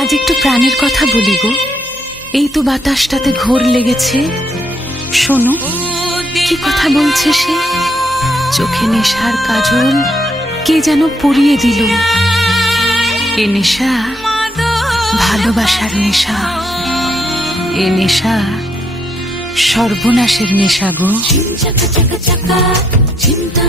আজ একটু প্রাণের কথা বলি গো। এই তো বাতাসটাতে ঘোর লেগেছে, শোনো কি কথা বলছে সে। চোখে নেশার কাজল কে যেন পরিয়ে দিল। এ নেশা ভালোবাসার নেশা, এ নেশা সর্বনাশের নেশা গো। চিন্তা